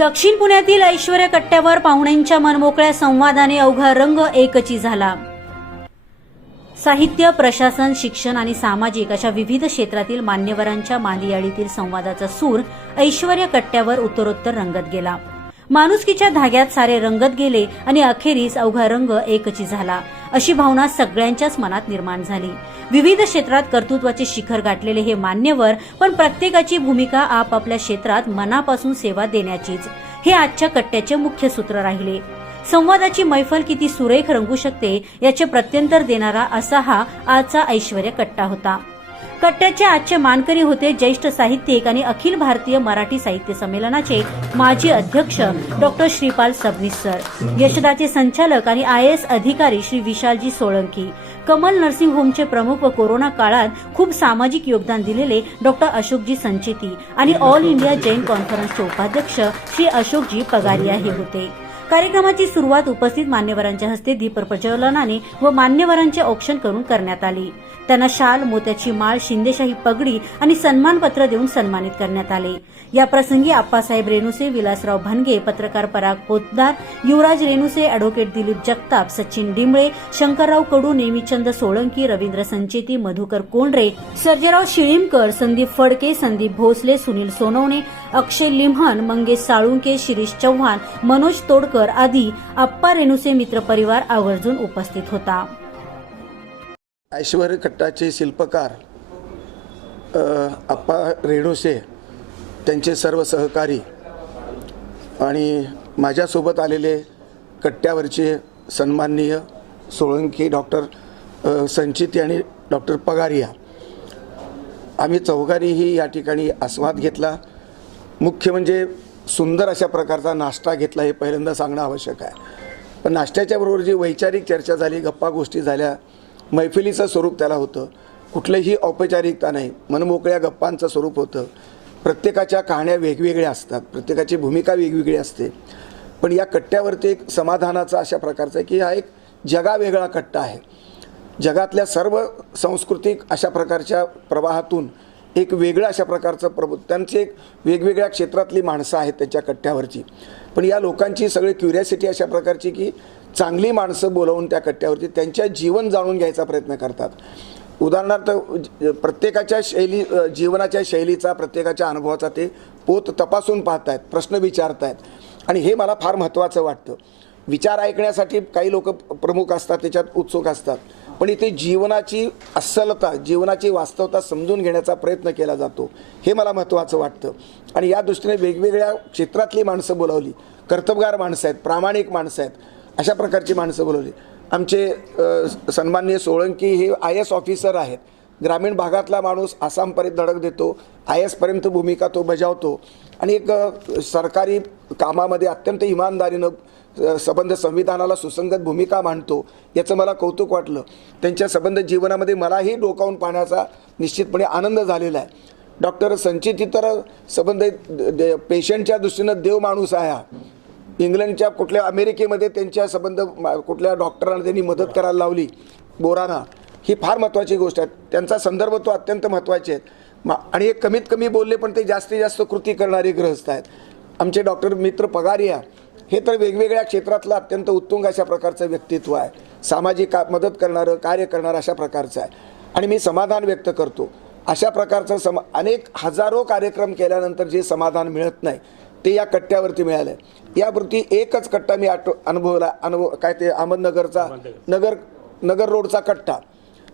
दक्षिण पुण्यातील ऐश्वर्या कट्ट्यावर पाहुण्यांच्या मनमोकळ्या संवादाने अवघा रंग एकची झाला। साहित्य, प्रशासन, शिक्षण आणि सामाजिक अशा विविध क्षेत्रातील मान्यवरांच्या मांदियाळीतील संवादाचा सूर ऐश्वर्या कट्ट्यावर उत्तरोत्तर रंगत गेला। माणुसकीच्या धाग्यात सारे रंगत गेले आणि अखेरीस अवघा रंग एकची झाला, अशी भावना सगळ्यांच्याच मनात निर्माण झाली। विविध क्षेत्रात कर्तृत्वाचे शिखर गाठलेले हे मान्यवर, पण प्रत्येकाची भूमिका आपापल्या क्षेत्रात मनापासून सेवा देण्याचीच, हे आजच्या कट्ट्याचे मुख्य सूत्र राहिले। संवादाची मैफल किती सुरेख रंगू शकते याचे प्रत्यंतर देणारा असा हा आजचा ऐश्वर्या कट्टा होता। कट्ट्याचे आजचे मानकरी होते ज्येष्ठ साहित्यिक आणि अखिल भारतीय मराठी साहित्य संमेलनाचे माजी अध्यक्ष डॉक्टर श्रीपाल सबनीस सर, यशदाचे संचालक आणि IAS अधिकारी श्री विशालजी सोळंकी, कमल नर्सिंग होमचे प्रमुख व कोरोना काळात खूप सामाजिक योगदान दिलेले डॉक्टर अशोकजी संचेती आणि ऑल इंडिया जैन कॉन्फरन्सचे उपाध्यक्ष श्री अशोकजी पगारिया हे होते। कार्यक्रमाची सुरुवात उपस्थित मान्यवरांच्या हस्ते दीप प्रज्वलनाने व मान्यवरांचे औक्षण करून करण्यात आली। त्यांना शाल, मोत्याची माळ, शिंदेशाही पगडी आणि सन्मानपत्र देऊन सन्मानित करण्यात आले। या प्रसंगी आप्पासाहेब रेणुसे, विलासराव भनगे, पत्रकार पराग पोतदार, युवराज रेणुसे, अॅडव्होकेट दिलीप जगताप, सचिन डिंबळे, शंकरराव कडू, नेमीचंद सोळंकी, रवींद्र संचेती, मधुकर कोंडरे, सर्जेराव शिळीमकर, संदीप फडके, संदीप भोसले, सुनील सोनवणे, अक्षय लिम्हन, मंगेश साळुंके, शिरीष चव्हाण, मनोज तोडकर आदी आप्पा रेणुसे मित्र परिवार आवर्जून उपस्थित होता। ऐश्वर्या कट्टाचे शिल्पकार आप्पा रेणुसे, त्यांचे सर्व सहकारी आणि माझ्यासोबत आलेले कट्ट्यावरचे सन्माननीय सोळंकी डॉक्टर संचिती आणि डॉक्टर पगारिया, आम्ही चौघांनीही या ठिकाणी आस्वाद घेतला। मुख्य म्हणजे सुंदर अशा प्रकारचा नाश्ता घेतला, हे पहिल्यांदा सांगणं आवश्यक आहे। पण नाश्त्याच्या बरोबर जी वैचारिक चर्चा झाली, गप्पा गोष्टी झाल्या, मैफिलीचं स्वरूप त्याला होतं, कुठलीही औपचारिकता नाही, मनमोकळ्या गप्पांचं स्वरूप होतं। प्रत्येकाच्या कहाण्या वेगवेगळ्या असतात, प्रत्येकाची भूमिका वेगवेगळी असते, पण या कट्ट्यावरती एक समाधानाचा अशा प्रकारचा आहे की हा एक जगावेगळा कट्टा आहे। जगातल्या सर्व सांस्कृतिक अशा प्रकारच्या प्रवाहातून एक वेगळं अशा प्रकारचं त्यांचे एक वेगवेगळ्या क्षेत्रातली माणसं आहेत त्याच्या कट्ट्यावरची, पण या लोकांची सगळी क्युरियोसिटी अशा प्रकारची की चांगली माणसं बोलवून त्या कट्ट्यावरती त्यांच्या जीवन जाणून घ्यायचा प्रयत्न करतात। उदाहरणार्थ प्रत्येकाच्या जीवनाच्या शैलीचा, प्रत्येकाच्या अनुभवाचा ते पोत तपासून पाहतायत, प्रश्न विचारतायत, आणि हे मला फार महत्त्वाचं वाटतं। विचार ऐकण्यासाठी काही लोक प्रमुख असतात, त्याच्यात उत्सुक असतात, पण इथे जीवनाची अस्सलता, जीवनाची वास्तवता समजून घेण्याचा प्रयत्न केला जातो, हे मला महत्त्वाचं वाटतं। आणि या दृष्टीने वेगवेगळ्या क्षेत्रातली माणसं बोलावली, कर्तबगार माणसं आहेत, प्रामाणिक माणसं आहेत, अशा प्रकारची माणसं बोलवली। आमचे सन्माननीय सोळंकी हे IAS ऑफिसर आहेत, ग्रामीण भागातला माणूस आसामपर्यंत धडक देतो, IAS पर्यंत भूमिका तो बजावतो आणि एक सरकारी कामामध्ये अत्यंत इमानदारीनं संबंध संविधानाला सुसंगत भूमिका मांडतो, याचं मला कौतुक वाटलं। त्यांच्या संबंध जीवनामध्ये मलाही डोकावून पाहण्याचा निश्चितपणे आनंद झालेला आहे। डॉक्टर संचिती तर संबंध पेशंटच्या दृष्टीनं देव माणूस आहे। इंग्लंडच्या कुठल्या अमेरिकेमध्ये त्यांच्या संबंध कुठल्या डॉक्टरांना त्यांनी मदत करायला लावली, बोराना, ही फार महत्त्वाची गोष्ट आहे। त्यांचा संदर्भ तो अत्यंत महत्त्वाचे आहेत आणि एक कमीत कमी बोलले पण ते जास्तीत जास्त कृती करणारे गृहस्थ आहेत। आमचे डॉक्टर मित्र पगारिया हे तर वेगवेगळ्या क्षेत्रातलं अत्यंत उत्तुंग अशा प्रकारचं व्यक्तित्व आहे, सामाजिक मदत करणारं, कार्य करणारं अशा प्रकारचं आहे। आणि मी समाधान व्यक्त करतो, अशा प्रकारचं अनेक हजारो कार्यक्रम केल्यानंतर जे समाधान मिळत नाही ते या कट्ट्यावरती मिळालं। यावरती एकच कट्टा मी अनुभवला, काय ते अहमदनगरचा नगर रोडचा कट्टा,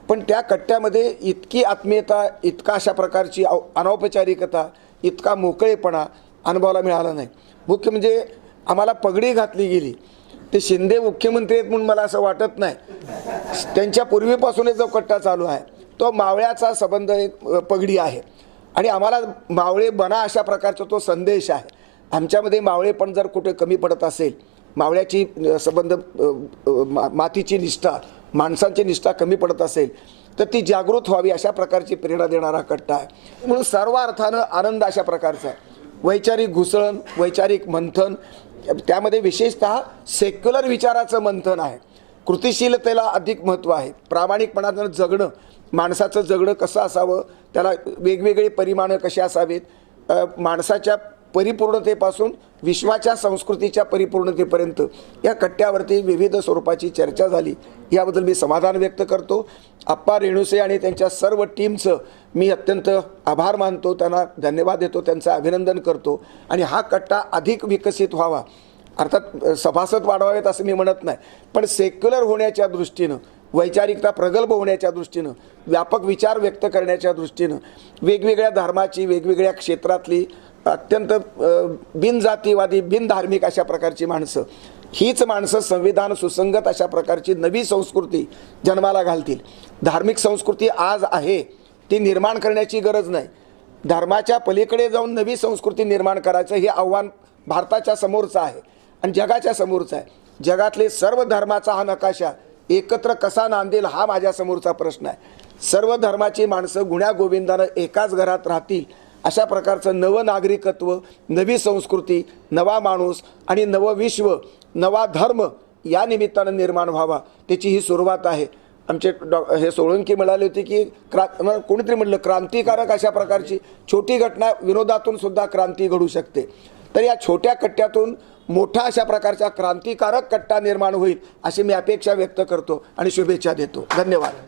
पण त्या कट्ट्यामध्ये इतकी आत्मीयता, इतका अशा प्रकारची अनौपचारिकता, इतका मोकळेपणा अनुभवाला मिळाला नाही। मुख्य म्हणजे आम्हाला पगडी घातली गेली, ते शिंदे मुख्यमंत्री आहेत म्हणून मला असं वाटत नाही, त्यांच्या पूर्वीपासूनच जो कट्टा चालू आहे तो मावळ्याचा संबंध एक पगडी आहे आणि आम्हाला मावळे बना अशा प्रकारचा तो संदेश आहे। आमच्यामध्ये मावळे पण जर कुठे कमी पडत असेल, मावळ्याची संबंध, मातीची निष्ठा, माणसांची निष्ठा कमी पडत असेल तर ती जागृत व्हावी अशा प्रकारची प्रेरणा देणारा कट्टा आहे। म्हणून सर्व अर्थानं आनंद अशा प्रकारचा आहे। वैचारिक घुसळण, वैचारिक मंथन, त्यामध्ये विशेषतः सेक्युलर विचाराचं मंथन आहे, कृतिशीलतेला अधिक महत्त्व आहे, प्रामाणिकपणानं जगणं, माणसाचं जगणं कसं असावं, त्याला वेगवेगळे परिमाणं कशी असावीत, माणसाच्या परिपूर्णतेपासून विश्वाच्या संस्कृतीच्या परिपूर्णतेपर्यंत या कट्ट्यावरती विविध स्वरूपाची चर्चा झाली. याबद्दल मी समाधान व्यक्त करतो. आप्पा रेणुसे आणि त्यांच्या सर्व टीमचं मी अत्यंत आभार मानतो, त्यांना धन्यवाद देतो, त्यांचं अभिनंदन करतो. आणि हा कट्टा अधिक विकसित व्हावा, अर्थात सभासद वाढवावेत असं मी म्हणत नाही, पण सेक्युलर होण्याच्या दृष्टीनं, वैचारिकता प्रगल्भ होण्याच्या दृष्टीनं, व्यापक विचार व्यक्त करण्याच्या दृष्टीनं, वेगवेगळ्या धर्माची, वेगवेगळ्या क्षेत्रातली, अत्यंत बिनजातीवादी, बिनधार्मिक अशा प्रकारची माणसं, हीच माणसं संविधान सुसंगत अशा प्रकारची नवी संस्कृती जन्माला घालतील. धार्मिक संस्कृती आज आहे, ती निर्माण करण्याची गरज नाही. धर्माच्या पलीकडे जाऊन नवी संस्कृती निर्माण करायचं हे आव्हान भारताच्या समोरचं आहे आणि जगाच्या समोरचं आहे. जगातले सर्व धर्माचा हा नकाशा एकत्र कसा नांदेल हा माझ्या समोरचा प्रश्न आहे. सर्व धर्माची माणसं गुण्यागोविंदानं एकाच घरात राहतील अशा प्रकारचं नवं नागरिकत्व, नवी संस्कृती, नवा माणूस आणि नवं विश्व, नवा धर्म या निमित्तानं निर्माण व्हावा, त्याची ही सुरुवात आहे. आमचे हे सोळंकी म्हणाले होते की कोणीतरी म्हटलं क्रांतिकारक अशा प्रकारची छोटी घटना विनोदातून सुद्धा क्रांती घडू शकते. तर या छोट्या कट्ट्यातून मोठा अशा प्रकारचा क्रांतिकारक कट्टा निर्माण होईल अशी मी अपेक्षा व्यक्त करतो आणि शुभेच्छा देतो. धन्यवाद.